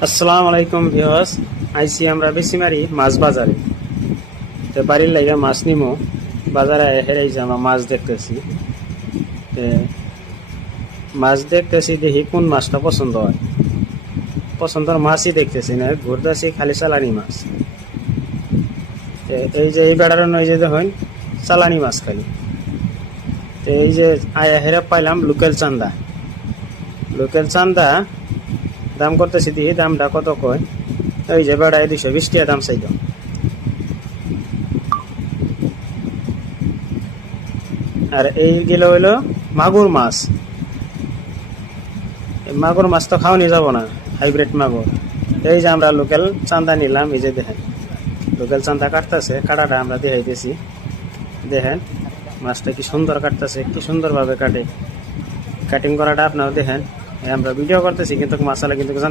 আসসালামু আলাইকুম ভিউয়ার্স। আইসি আমরা বেশিমারি মাছ বাজারে, তো বাড়ির লাইগা মাছ নিমো বাজারে হেরাই যে আমরা মাছ দেখতেছি। মাছ দেখতেছি, দেখি কোন মাছটা পছন্দ হয়। পছন্দের মাছই দেখতেছি না, ঘুরতেছি খালি চালানি মাছ। এই যে এই বেড়ার নয় যে দেখুন চালানি মাছ খালি। তো এই যে আয়া হেরা পাইলাম লোকাল চান্দা। লোকাল চান্দা দাম করতেছি, দেখি দামটা কত কয়। ওই যে বেড়ায় 220 টাকা দাম চাইল। আর এইগুলো হইলো মাগুর মাছ। মাগুর মাছ তো খাওয়ানি যাব না, হাইব্রিড মাগুর। এই যে আমরা লোকাল চান্দা নিলাম, এই যে দেখেন লোকাল চান্দা কাটতেছে, কাটাটা আমরা দেখাইতেছি। দেখেন মাছটা কি সুন্দর কাটতেছে, কি সুন্দরভাবে কাটে। কাটিং করাটা আপনারা দেখেন। আমরা ভিডিও করতেছি কিন্তু মাছালা কিন্তু